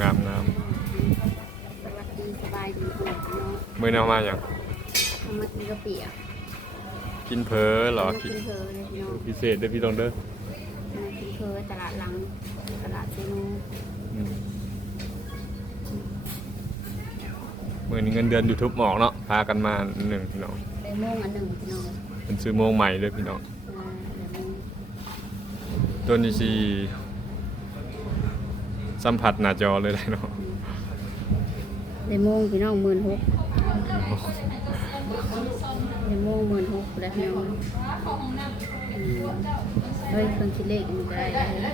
งามงามสวัสดีสบายดีพี่น้องมื้อนี้เอามาหยังทำมากินกะปิอะกินเผลอเหรอมากิกินนเพอเลยพี่น้องพิเศษเด้อพี่น้องเด้อมากินเพอตลาดหลังตลาดเซนูอืมมื้อนี้เงินเดือน YouTube หมอกเนาะพากันมาหนึ่งพี่น้องได้โมงอันหนึ่งพี่น้องเป็นซื้อโมงใหม่เด้อพี่น้องอ่าได้โมงตัวนี้สิ สัมผัสหน้าจอเลยได้เนาะได้โมงพี่น้องหมื่นหกได้โมงหมื่นหกแล้วพี่น้องอืมเฮ้ยเครื่องคิดเลขอันนี้ก็ได้เลย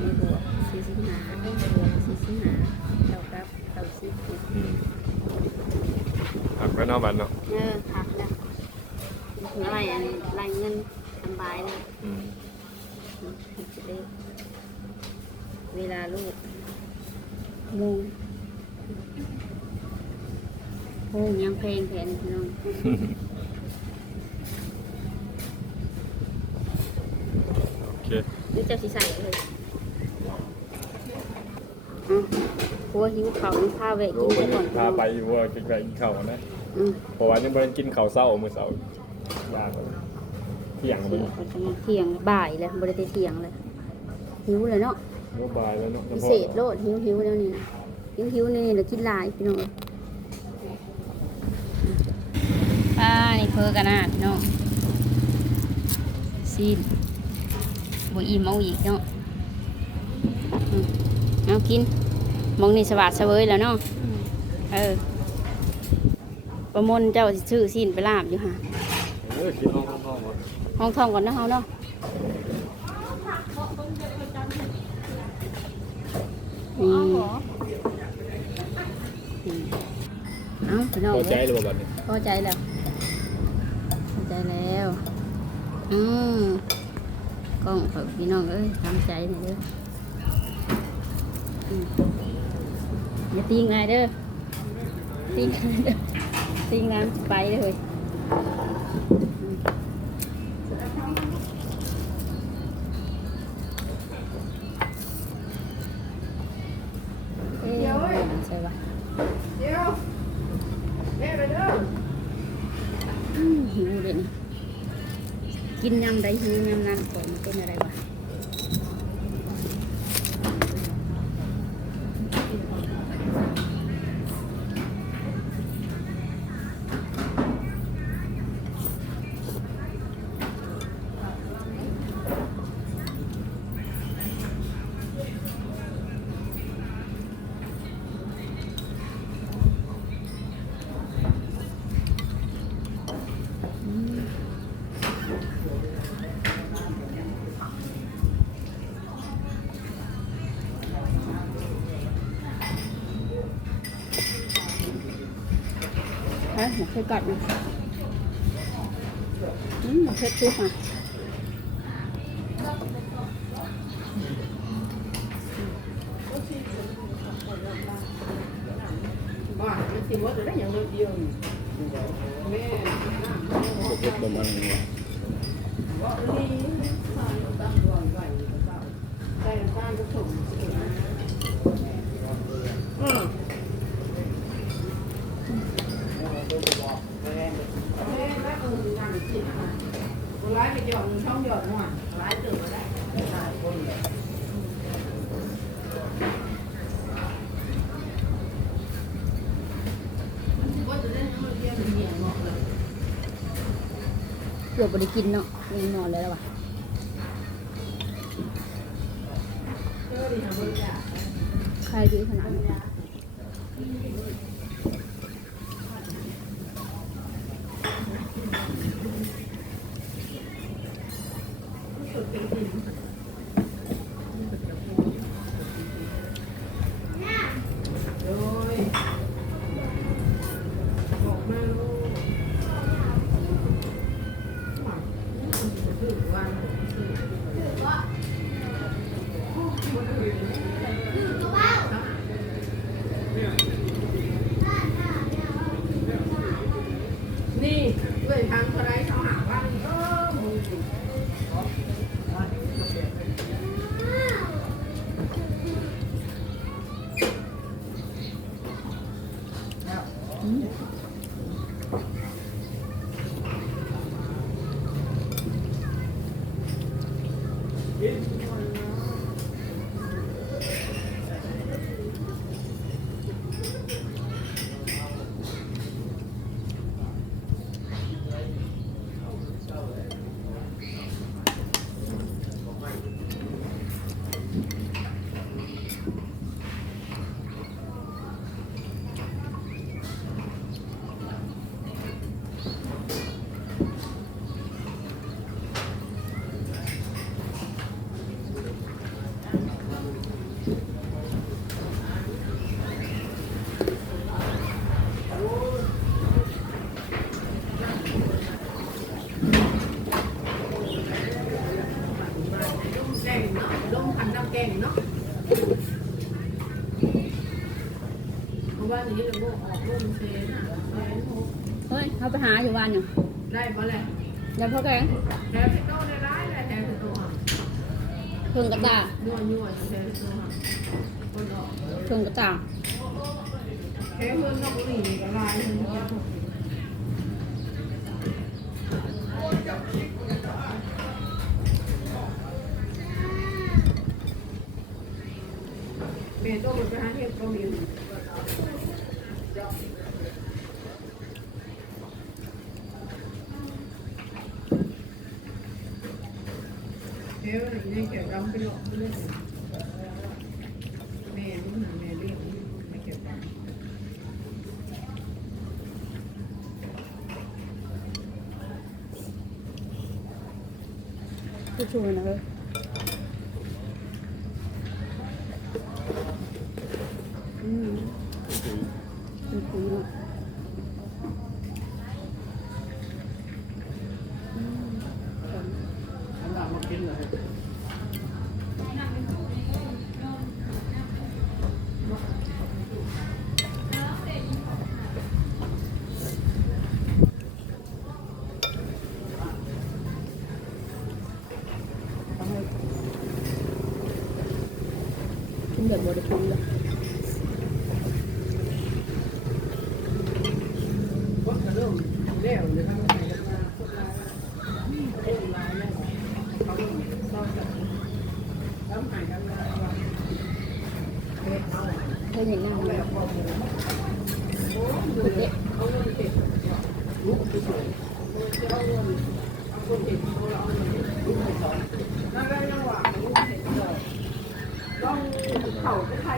มีบวกสี่สิบห้าบวกสี่สิบห้าเท่ากับเท่าสิบอืมหักไว้เนอกบัตรเนาะเออค่ะแล้วถึงอะไรอันรายเงินสบายเลยอืมจะได้ เวลาลูกโมงโอ้ยังเพลงแผนพี่น้องโอเคนี่จะสีใส่เลยอืมหัวหิวเขาวพาแวะกินไปก่อนพาไปอยู่ว่ากินไปกินข้าวนะอืมเพราะว่ายังบ่ได้กินข้าวเช้ามื้อเช้าบ้าไปเที่ยงเที่มื้ยองมันจะมาเที่ยงบ่ายเลยบริเตเที่ยงเลยหิวเลยเนาะ บ่บ่ายแล้วเนาะพิเศษโลดหิวหิวแล้วนี่นะหิวหิวนี่นี่เดี๋ยวกินหลายพี่น้องอ่านี่เพอกันนะพี่น้องซีนบ่อิ่มเอาอีกเนาะอืมเอากินมองนี่สวัสดเสวยแล้วเนาะเออประมนเจ้าสิซื้อซีนไปลาบอยู่ห่ะเออกินห้องห้องๆหมดห้องทองก่อนนะเฮาเนาะ นี่อืมเอาพี่น้องพอใจเอ้ยหรือบ่บัดนี้พอใจแล้วพอใจแล้ว อืมกล้องเปิดพี่น้องเอ้ยทำใจหน่อยเด้ออืมอย่าตีงไงเด้อตีงไงเด้อตีงงานไปเลย กินยำใดหิวยำนั้นผมนเป็นอะไรวะ หมกเคยกัดนะอืมหมกเคยทุกอะว่ามันสิว่าจะได้อย่างเดียวนี่แม่บ่เฮ็ดบ่มันว่าลีสายตั้งดวงไว้เจ้าใส่น้ำตาลผสมสินะอืมแม่แม่เอองานสิค่ะ ร้ายไปหยอดช่องหยอดหัวร้ายตื่นมาได้เลยว่าจะได้น้ำเลี้ยงเมียเนาะเลยเกือบบได้กินเนาะยังนอนเลยแล้ววะเจ้าดีทำบริจาคใครดีขนาดนี้ Thank you. ว่านี้เราบอกออกลูกเซนเซนหกเฮ้ยเขาไปหาอยู่บ้านอยู่ได้ปะแหละเดี๋ยวพ่อแกงแถมพี่โตได้ร้ายเลยแถมพี่โตอะเพิ่งกระตานัวนัวแถมพี่โตอะคนออกเพิ่งกระตาแถมเงินนอกบุหรี่ก็ร้ายเลยเมย์โตไปหาเทพก็มีเฮ้ยวันนี้เก็บรำไปหลอกเรื่องแม่นี่หาแม่เรียกไม่ เก็บรำผู้ช่วยนะเฮ้ยอืมเป็นปุ๋ยเนาะอืมครับ กินแบบบริสุทธิ์เลยก็จะเริ่มเลี้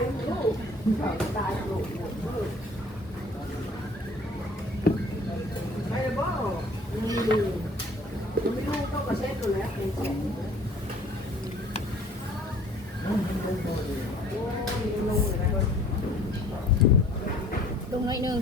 ลงหมดเลยไม่ได้บอกมันไม่ดูมันไม่รู้เขาก็เช็คอยู่แล้วเป็นแสนโอ้ยลงเลยนะ ลงหน่อยหนึง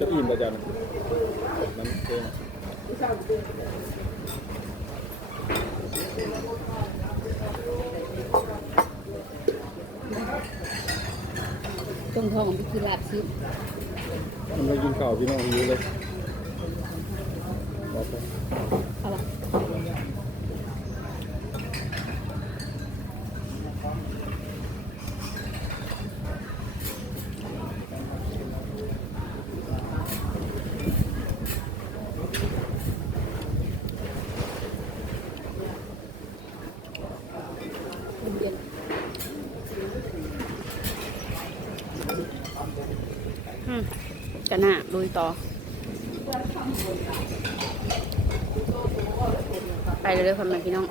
จะอิ่มประจันน้ำเองตรงทองของพี่คือลาบซิมันไม่กินข้าวพี่น้องหิวเลยบอกไปเอาล่ะ กันหน้าลุยต่อ ไปเลยๆคนมาพี่น้อง